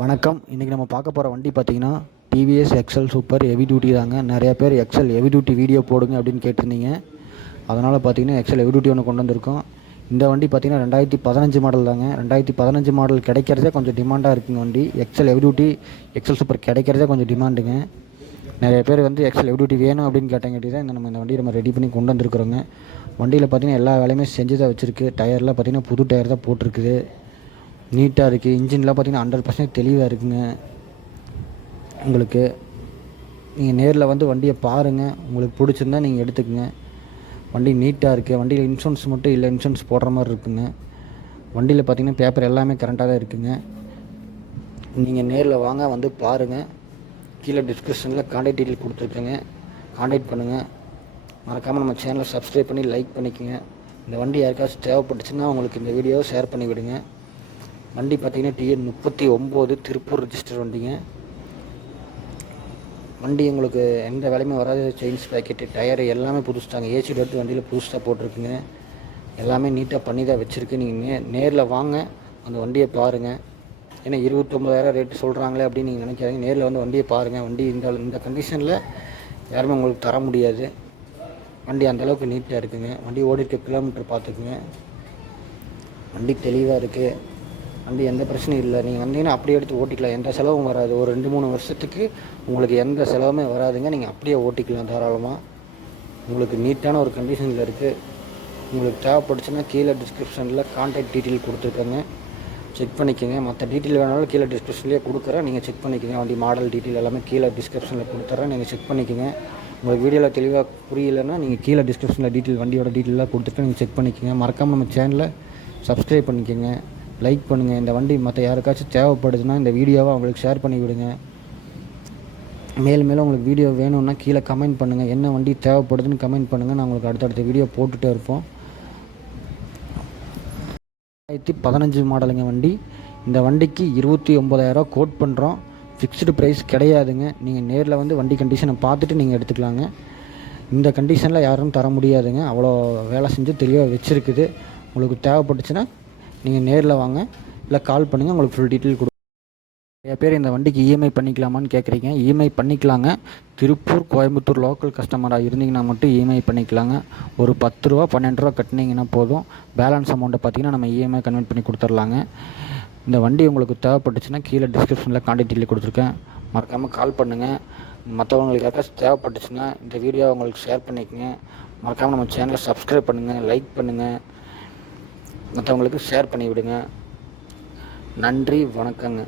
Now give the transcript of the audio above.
வணக்கம். இன்றைக்கி நம்ம பார்க்க போகிற வண்டி பார்த்திங்கன்னா TVS XL super heavy duty தாங்க. நிறையா பேர் எக்ஸல் ஹெவி டியூட்டி வீடியோ போடுங்க அப்படின்னு கேட்டிருந்தீங்க. அதனால் பார்த்திங்கன்னா எக்ஸல் ஹெவி டியூட்டி ஒன்று கொண்டு வந்திருக்கோம். இந்த வண்டி பார்த்திங்கன்னா 2015 மாடல் தாங்க. 2015 மாடல் கிடைக்கிறதே கொஞ்சம் டிமாண்டாக இருக்குங்க. வண்டி XL heavy duty XL super கிடைக்கிறதே கொஞ்சம் டிமாண்டுங்க. நிறைய பேர் வந்து எக்ஸல் ஹெவி டியூட்டி வேணும் அப்படின்னு கேட்டங்காட்டி தான் இந்த வண்டியை நம்ம ரெடி பண்ணி கொண்டு வந்திருக்கிறோங்க. வண்டியில் பார்த்திங்கன்னா எல்லா வேலையுமே செஞ்சு தான் வச்சுருக்கு. டயர்லாம் பார்த்திங்கன்னா புது டயர் தான் போட்டிருக்குது. நீட்டாக இருக்குது. இன்ஜின்லாம் பார்த்திங்கன்னா 100% தெளிவாக இருக்குங்க. உங்களுக்கு நீங்கள் நேரில் வந்து வண்டியை பாருங்கள். உங்களுக்கு பிடிச்சிருந்தா நீங்கள் எடுத்துக்கங்க. வண்டி நீட்டாக இருக்குது. வண்டியில் இன்சூரன்ஸ் மட்டும் இல்லை, இன்சூரன்ஸ் போடுற மாதிரி இருக்குங்க. வண்டியில் பார்த்திங்கன்னா பேப்பர் எல்லாமே கரெக்டாக தான் இருக்குங்க. நீங்கள் நேரில் வாங்க, வந்து பாருங்கள். கீழே டிஸ்கிரிப்ஷனில் கான்டாக்ட் டீட்டெயில் கொடுத்துருக்கேங்க. கான்டாக்ட் பண்ணுங்கள். மறக்காமல் நம்ம சேனலை சப்ஸ்கிரைப் பண்ணி லைக் பண்ணிக்கோங்க. இந்த வண்டி யாருக்காச்சும் தேவைப்பட்டுச்சுன்னா உங்களுக்கு இந்த வீடியோவை ஷேர் பண்ணி விடுங்க. வண்டி பார்த்திங்கன்னா டிஎன் 39 திருப்பூர் ரிஜிஸ்டர் வண்டிங்க. வண்டி உங்களுக்கு எந்த வேலையுமே வராது. செயின்ஸ் பேக்கெட்டு, டயரு எல்லாமே புதுசுட்டாங்க. ஏசி எடுத்து வண்டியில் புதுசாக போட்டிருக்குங்க. எல்லாமே நீட்டாக பண்ணி தான் வச்சுருக்கு. நீங்கள் நேரில் வாங்க, அந்த வண்டியை பாருங்கள். ஏன்னா 29,000 ரேட்டு சொல்கிறாங்களே அப்படின்னு நீங்கள் நினைக்காதீங்க. நேரில் வந்து வண்டியை பாருங்கள். வண்டி இந்த கண்டிஷனில் யாருமே உங்களுக்கு தர முடியாது. வண்டி அந்தளவுக்கு நீட்டாக இருக்குங்க. வண்டி ஓடிருக்க கிலோமீட்டர் பார்த்துக்குங்க. வண்டி தெளிவாக இருக்குது. வண்டி எந்த பிரச்சனையும் இல்லை. நீங்கள் வந்தீங்கன்னா அப்படியே எடுத்து ஓட்டிக்கலாம். எந்த செலவும் வராது. ஒரு 2-3 வருஷத்துக்கு உங்களுக்கு எந்த செலவுமே வராதுங்க. நீங்கள் அப்படியே ஓட்டிக்கலாம் தாராளமாக. உங்களுக்கு நீட்டான ஒரு கண்டிஷனில் இருக்குது. உங்களுக்கு தேவைப்பட்டுச்சுன்னா கீழே டிஸ்கிரிப்ஷனில் கான்டாக்ட் டீட்டெயில் கொடுத்துருக்கேங்க. செக் பண்ணிக்கோங்க. மற்ற டீட்டெயில் வேணாலும் கீழே டிஸ்கிரிப்ஷன்லேயே கொடுக்குறேன். நீங்கள் செக் பண்ணிக்கோங்க. வண்டி மாடல் டீட்டெயில் எல்லாமே கீழே டிஸ்கிரிப்ஷனில் கொடுத்துட்றேன். நீங்கள் செக் பண்ணிக்கோங்க. உங்களுக்கு வீடியோவில் தெளிவாக புரியலைன்னா நீங்கள் கீழே டிஸ்கிரிப்ஷனில் டீட்டெயில் வண்டியோட டீட்டெயிலாக கொடுத்துட்டு நீங்கள் செக் பண்ணிக்கோங்க. மறக்காமல் நம்ம சேனலை சப்ஸ்கிரைப் பண்ணிக்கோங்க. லைக் பண்ணுங்கள். இந்த வண்டி மற்ற யாருக்காச்சும் தேவைப்படுதுன்னா இந்த வீடியோவை அவங்களுக்கு ஷேர் பண்ணி விடுங்க. மேலும் உங்களுக்கு வீடியோ வேணும்னா கீழே கமெண்ட் பண்ணுங்கள். என்ன வண்டி தேவைப்படுதுன்னு கமெண்ட் பண்ணுங்கள். நான் உங்களுக்கு அடுத்தடுத்த வீடியோ போட்டுகிட்டே இருப்போம். 2015 மாடலுங்க வண்டி. இந்த வண்டிக்கு 29,000 கோட் பண்ணுறோம். ஃபிக்ஸ்டு ப்ரைஸ் கிடையாதுங்க. நீங்கள் நேரில் வந்து வண்டி கண்டிஷனை பார்த்துட்டு நீங்கள் எடுத்துக்கலாங்க. இந்த கண்டிஷனில் யாரும் தர முடியாதுங்க. அவ்வளோ வேலை செஞ்சு தெளிவாக வச்சுருக்குது. உங்களுக்கு தேவைப்பட்டுச்சுன்னா நீங்கள் நேரில் வாங்க, இல்லை கால் பண்ணுங்கள். உங்களுக்கு ஃபுல் டீட்டெயில் நிறைய பேர் இந்த வண்டிக்கு இஎம்ஐ பண்ணிக்கலாமான்னு கேட்குறீங்க. இஎம்ஐ பண்ணிக்கலாங்க. திருப்பூர், கோயம்புத்தூர் லோக்கல் கஸ்டமராக இருந்தீங்கன்னா மட்டும் இஎம்ஐ பண்ணிக்கலாங்க. ஒரு 10 ரூபா 12 ரூபா கட்டினீங்கன்னா போதும். பேலன்ஸ் அமௌண்ட்டை பார்த்திங்கன்னா நம்ம இஎம்ஐ கன்வெர்ட் பண்ணி கொடுத்துர்லாங்க. இந்த வண்டி உங்களுக்கு தேவைப்பட்டுச்சுன்னா கீழே டிஸ்கிரிப்ஷனில் கான்டாக்ட் டீட்டெயில் கொடுத்துருக்கேன். மறக்காமல் கால் பண்ணுங்கள். மற்றவங்களுக்கு யாருக்காச்சும் தேவைப்பட்டுச்சுன்னா இந்த வீடியோ உங்களுக்கு ஷேர் பண்ணிக்கோங்க. மறக்காமல் நம்ம சேனலை சப்ஸ்கிரைப் பண்ணுங்கள், லைக் பண்ணுங்கள், மற்றவங்களுக்கு ஷேர் பண்ணி விடுங்க. நன்றி, வணக்கங்க.